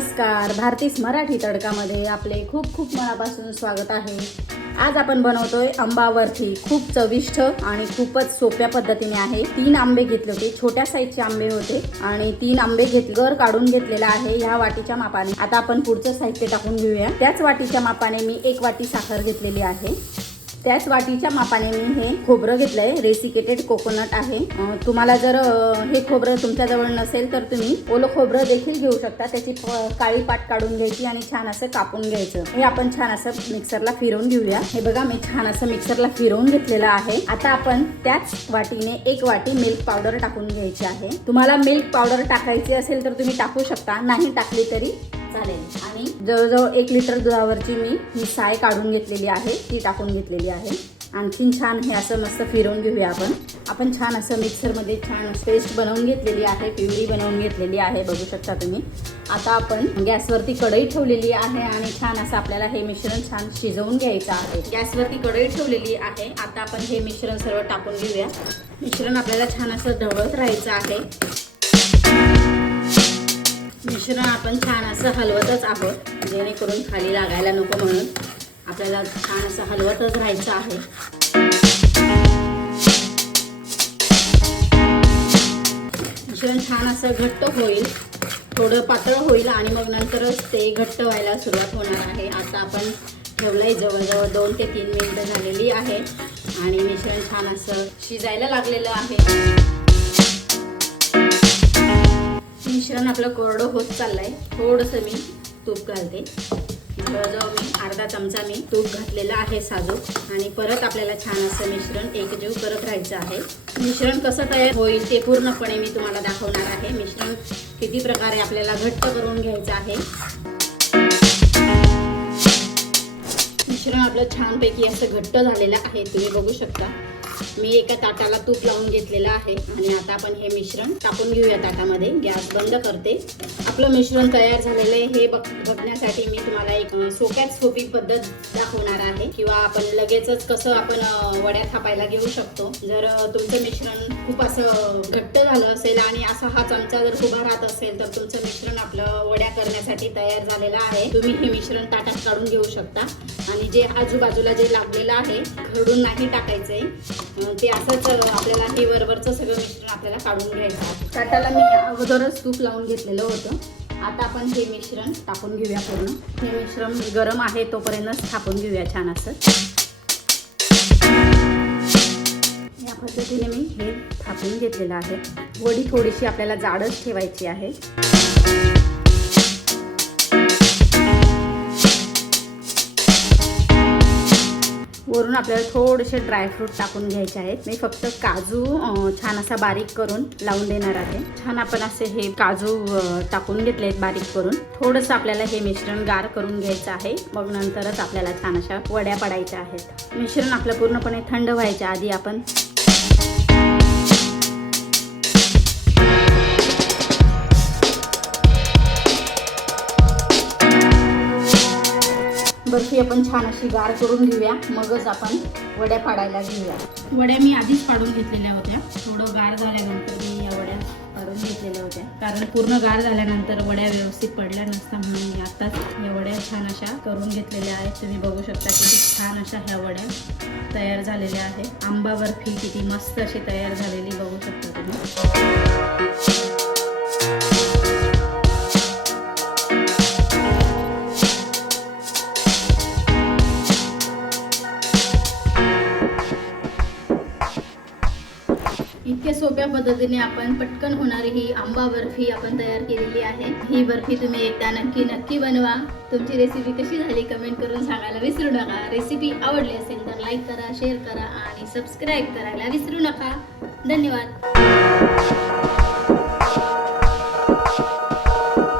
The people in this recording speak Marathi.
नमस्कार, भारतीस मराठी तडकामध्ये आपले खूप खूप मनापासून स्वागत आहे। आज आपण बनवतोय आंबा बर्फी। खूप चविष्ट आणि खूपच सोप्या पद्धतीने आहे। 3 आंबे घेतले होते, छोट्या साईजचे आंबे होते आणि 3 आंबे गर काढून घेतलेला आहे ह्या वाटीच्या मापाने। आता आपण पुढचं साहित्य टाकून घेऊया। त्याच वाटीच्या मापाने मी 1 वाटी साखर घेतलेली आहे। त्याच वाटीच्या मापाने मी हे खोबरं घेतलंय, रेसिकेटेड कोकोनट आहे। तुम्हाला जर हे खोबरं तुमच्याजवळ नसेल तर तुम्ही ओलं खोबरं देखील घेऊ शकता। त्याची काळी पाट काढून घ्यायची आणि छान असं कापून घ्यायचं। हे आपण छान असं मिक्सरला फिरवून घेऊया। हे बघा मी छान असं मिक्सरला फिरवून घेतलेलं आहे। आता आपण त्याच वाटीने 1 वाटी मिल्क पावडर टाकून घ्यायची आहे। तुम्हाला मिल्क पावडर टाकायची असेल तर तुम्ही टाकू शकता, नाही टाकली तरी चालेल। आणि जवळजवळ 1 लिटर दुधावरची मी ही साय काढून घेतलेली आहे, ती टाकून घेतलेली आहे। आणखीन छान हे असं मस्त फिरवून घेऊया आपण छान असं मिक्सरमध्ये छान पेस्ट बनवून घेतलेली आहे, प्युरी बनवून घेतलेली आहे, बघू शकता तुम्ही। आता आपण गॅसवरती कढई ठेवलेली आहे आणि छान असं आपल्याला हे मिश्रण छान शिजवून घ्यायचं आहे। गॅसवरती कढई ठेवलेली आहे। आता आपण हे मिश्रण सर्व टाकून घेऊया। मिश्रण आपल्याला छान असं ढवळत राहायचं आहे। मिश्रण आपण छान असं हलवतच आहोत, जेणेकरून खाली लागायला नको म्हणून आपल्याला छान असं हलवतच राहायचं आहे। मिश्रण छान असं घट्ट होईल, थोडं पातळ होईल आणि मग नंतरच ते घट्ट व्हायला सुरुवात होणार आहे। आता आपण ठेवलंय, जवळजवळ 2 ते 3 मिनिटं झालेली आहे आणि मिश्रण छान असं शिजायला लागलेलं आहे। मिश्रण आपलं कोरडं होत चाललंय। थोडंसं मी तूप घालते, जवळजवळ मी अर्धा चमचा मी तूप घातलेला आहे साजूक, आणि परत आपल्याला छान असं मिश्रण एकजीव करत राहायचं आहे। मिश्रण कसं तयार होईल ते पूर्णपणे मी तुम्हाला दाखवणार आहे। मिश्रण किती प्रकारे आपल्याला घट्ट करून घ्यायचं आहे। मिश्रण आपलं छानपैकी असं घट्ट झालेलं आहे, तुम्ही बघू शकता। मी एका ताटाला तूप लावून घेतलेलं आहे आणि आता आपण हे मिश्रण टाकून घेऊया ताटामध्ये। गॅस बंद करते। आपलं मिश्रण तयार झालेलं आहे हे बघण्यासाठी मी तुम्हाला एक सोप्यात सोपी पद्धत दाखवणार आहे, किंवा आपण लगेचच कसं आपण वड्या थापायला घेऊ शकतो। जर तुमचं मिश्रण खूप असं घट्ट झालं असेल आणि असा हा चमचा जर उभा राहत असेल तर तुमचं मिश्रण आपलं वड्या करण्यासाठी तयार झालेलं आहे। तुम्ही हे मिश्रण ताटात काढून घेऊ शकता आणि जे आजूबाजूला जे लागलेलं आहे खरडून नाही टाकायचंय, ते असंच आपल्याला हे वरवरचं सगळं मिश्रण आपल्याला काढून घ्यायचं आहे। ताटाला मी अगोदरच तूप लावून घेतलेलं होतं। आता आपण हे मिश्रण टाकून घेऊया पूर्ण। हे मिश्रण गरम आहे तोपर्यंत थापून घेऊया छान असं। या पद्धतीने मी हे थापून घेतलेलं आहे। वडी थोडीशी आपल्याला जाडच ठेवायची आहे। वरून आपल्याला थोडेसे ड्रायफ्रूट टाकून घ्यायचे आहेत। मी फक्त काजू छान असा बारीक करून लावून देणार आहे। छान आपण असे हे काजू टाकून घेतले आहेत बारीक करून। थोडंसं आपल्याला हे मिश्रण गार करून घ्यायचं आहे, मग नंतरच आपल्याला छान अशा वड्या पडायच्या आहेत। मिश्रण आपलं पूर्णपणे थंड व्हायच्या आधी आपण बर्फी आपण छान अशी गार करून घेऊया, मगच आपण वड्या पाडायला घेऊया। वड्या मी आधीच पाडून घेतलेल्या होत्या। थोडं गार झाल्यानंतर मी या वड्या पाडून घेतलेल्या होत्या, कारण पूर्ण गार झाल्यानंतर वड्या व्यवस्थित पडल्या नसता, म्हणून मी आताच या वड्या छान अशा करून घेतलेल्या आहेत। तुम्ही बघू शकता किती छान अशा ह्या वड्या तयार झालेल्या आहेत। आंबा बर्फी किती मस्त अशी तयार झालेली बघू शकता तुम्ही। इतक्या सोप्या पद्धतीने आपण पटकन होणारी ही आंबा बर्फी आपण तयार केलेली आहे। ही बर्फी तुम्ही एकदा नक्की बनवा। तुमची रेसिपी कशी झाली कमेंट करून सांगायला विसरू नका। रेसिपी आवडली असेल तर लाईक करा, शेअर करा आणि सबस्क्राईब करायला विसरू नका। धन्यवाद।